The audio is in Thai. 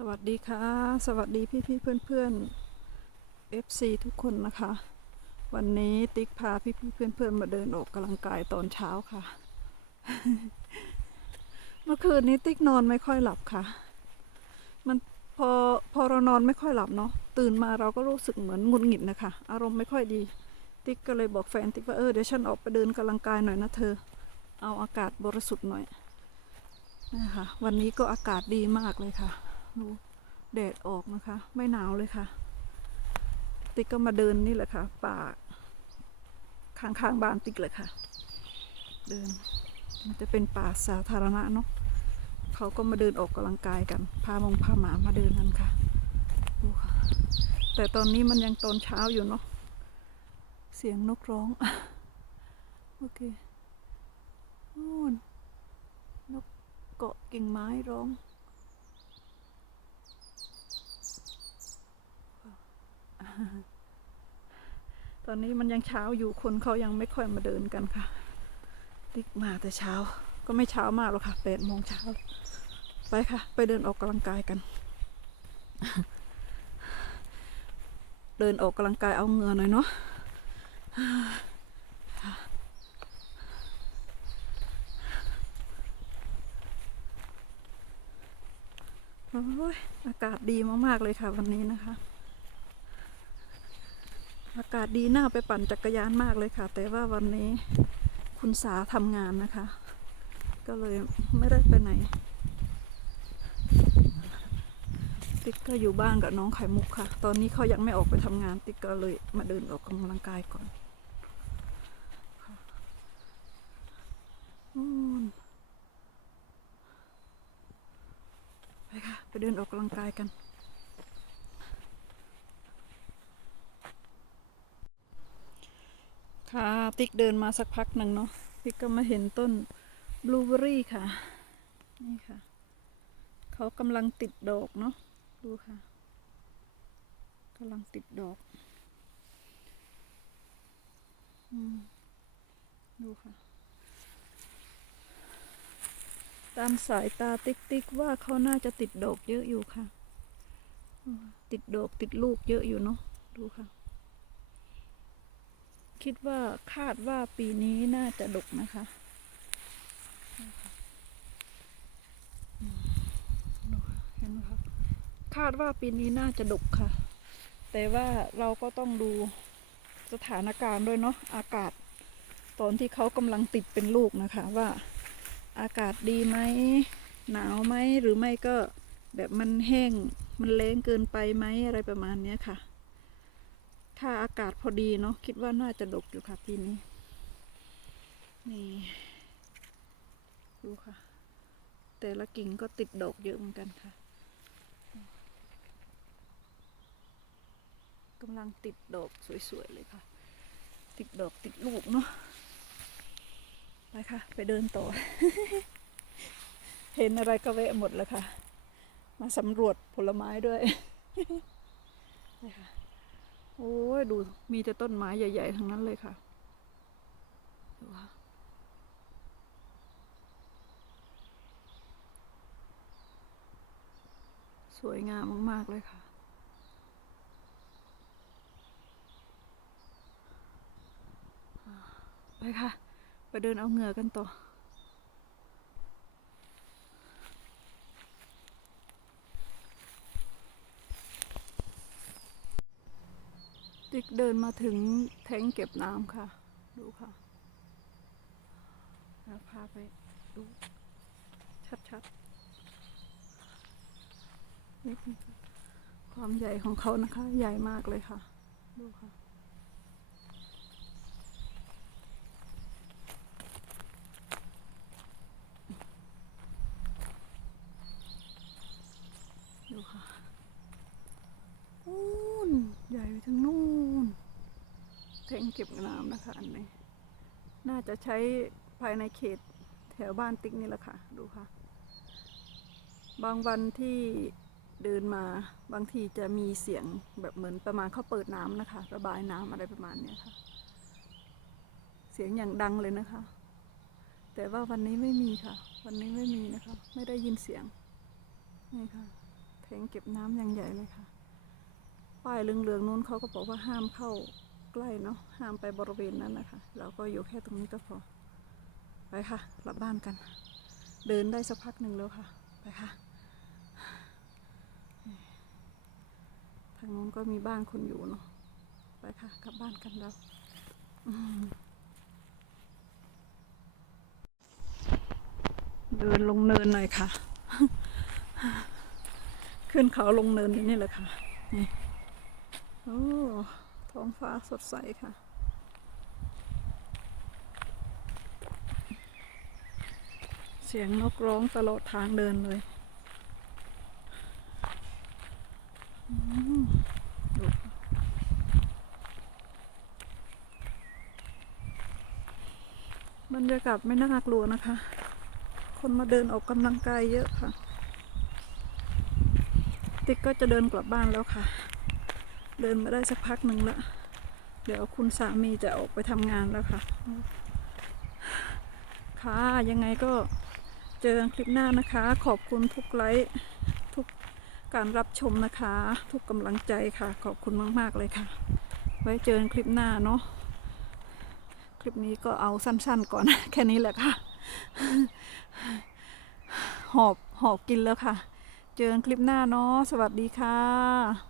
สวัสดีค่ะ สวัสดีพี่พี่เพื่อนเพื่อน FC ทุกคนนะคะ วันนี้ติ๊กพาพี่พี่เพื่อนเพื่อนมาเดินออกกำลังกายตอนเช้าค่ะ เมื่อคืนนี้ติ๊กนอนไม่ค่อยหลับค่ะ มันพอพอเรานอนไม่ค่อยหลับเนาะตื่นมาเราก็รู้สึกเหมือนงุดหงิดนะคะ อารมณ์ไม่ค่อยดี ติ๊กก็เลยบอกแฟนติ๊กว่าเออเดี๋ยวฉันออกไปเดินกำลังกายหน่อยนะเธอ เอาอากาศบริสุทธิ์หน่อยนะคะวันนี้ก็อากาศดีมากเลยค่ะ ดูแดดออกนะคะ ไม่หนาวเลยค่ะ ติ๊กก็มาเดินนี่แหละค่ะ ป่าข้างๆบ้านติ๊กเลยค่ะ เดิน มันจะเป็นป่าสาธารณะเนาะเขาก็มาเดินออกกำลังกายกัน พามงพาหมามาเดินกันค่ะดูค่ะ แต่ตอนนี้มันยังตอนเช้าอยู่เนาะเสียงนกร้องโอเคนู่นนกเกาะกิ่งไม้ร้อง ตอนนี้มันยังเช้าอยู่คนเขายังไม่ค่อยมาเดินกันค่ะติ๊กมาแต่เช้าก็ไม่เช้ามากหรอกค่ะแปดโมงเช้า ไปค่ะ ไปเดินออกกำลังกายกัน เดินออกกำลังกายเอาเงื่อหน่อยเนาะโอ้ยอากาศดีมาก ๆ เลยค่ะวันนี้นะคะ อากาศดีน่าไปปั่นจักรยานมากเลยค่ะ แต่ว่าวันนี้คุณสาทำงานนะคะ ก็เลยไม่ได้ไปไหน ติ๊กก็อยู่บ้านกับน้องไข่มุกค่ะ ตอนนี้เขายังไม่ออกไปทำงาน ติ๊กก็เลยมาเดินออกกำลังกายก่อนนู่นไปค่ะ ไปเดินออกกำลังกายกัน ค่ะ ติ๊กเดินมาสักพักหนึ่งเนาะติ๊กก็มาเห็นต้นบลูเบอรี่ค่ะ นี่ค่ะ เขากำลังติดดอกเนาะดูค่ะกำลังติดดอกอดูค่ะ ตามสายตาติ๊กติ๊กว่าเขาน่าจะติดดอกเยอะอยู่ค่ะ ติดดอกติดลูกเยอะอยู่เนาะดูค่ะ คิดว่าคาดว่าปีนี้น่าจะดกนะคะอืมดูค่ะเห็นไหมคะคาดว่าปีนี้น่าจะดกค่ะ แต่ว่าเราก็ต้องดูสถานการณ์ด้วยเนาะอากาศ ตอนที่เขากำลังติดเป็นลูกนะคะ ว่าอากาศดีไหมหนาวไหมหรือไม่ก็แบบมันแห้งมันแล้งเกินไปไหมอะไรประมาณนี้ค่ะ ถ้าอากาศพอดีเนาะคิดว่าน่าจะดกอยู่ค่ะปีนี้ นี่ดูค่ะ แต่ละกิ่งก็ติดดอกเยอะเหมือนกันค่ะกำลังติดดอกสวยๆเลยค่ะ ติดดอกติดลูกเนาะไปค่ะ ไปเดินต่อ เห็นอะไรก็แวะหมดเลยค่ะ มาสำรวจผลไม้ด้วยไปค่ะ โอ้ยดูมีแต่ต้นไม้ใหญ่ ๆ ทั้งนั้นเลยค่ะดูค่ะสวยงามมาก ๆ เลยค่ะ ไปค่ะ ไปเดินเอาเหงื่อกันต่อ ติ๊กเดินมาถึงแทงเก็บน้ำค่ะ ดูค่ะแล้วพาไปดูชัดๆนี่คือความใหญ่ของเขานะคะ ใหญ่มากเลยค่ะ ดูค่ะ ดูค่ะ นู่นใหญ่ไปถึงนู่นแทง เก็บน้ำนะคะ อันนี้ น่าจะใช้ภายในเขตแถวบ้านติ๊กนี่แหละค่ะ ดูค่ะ บางวันที่เดินมาบางทีจะมีเสียงแบบเหมือนประมาณเขาเปิดน้ำนะคะ ระบายน้ำอะไรประมาณเนี้ยค่ะ เสียงอย่างดังเลยนะคะ แต่ว่าวันนี้ไม่มีค่ะ วันนี้ไม่มีนะคะ ไม่ได้ยินเสียงนี่ค่ะแทงเก็บน้ำอย่างใหญ่เลยค่ะ ป้ายเหลืองๆนู้นเขาก็บอกว่าห้ามเข้า กล้เนาะห้ามไปบริเวณนั้นนะคะ เราก็อยู่แค่ตรงนี้ก็พอ ไปค่ะกลับบ้านกัน เดินได้สักพักหนึ่งแล้วค่ะ ไปค่ะทางนู้นก็มีบ้านคนอยู่เนาะไปค่ะกลับบ้านกันเราอืมเดินลงเนินหน่อยค่ะ ขึ้นเขาลงเนินนี่แหละค่ะ นี่ โอ้ ท้องฟ้าสดใสค่ะ เสียงนกร้องตลอดทางเดินเลยอืมบรรยากาศไม่น่ากลัวนะคะ คนมาเดินออกกำลังกายเยอะค่ะ ติ๊กก็จะเดินกลับบ้านแล้วค่ะ เดินมาได้สักพักหนึ่งละ เดี๋ยวคุณสามีจะออกไปทำงานแล้วค่ะ ค่ะ ยังไงก็เจอกันคลิปหน้านะคะ ขอบคุณทุกไลค์ทุกการรับชมนะคะ ทุกกำลังใจค่ะ ขอบคุณมาก ๆ เลยค่ะ ไว้เจอกันคลิปหน้าเนาะคลิปนี้ก็เอาสั้น ๆ ก่อน แค่นี้แหละค่ะ หอบหอบกินแล้วค่ะ เจอกันคลิปหน้าเนาะสวัสดีค่ะ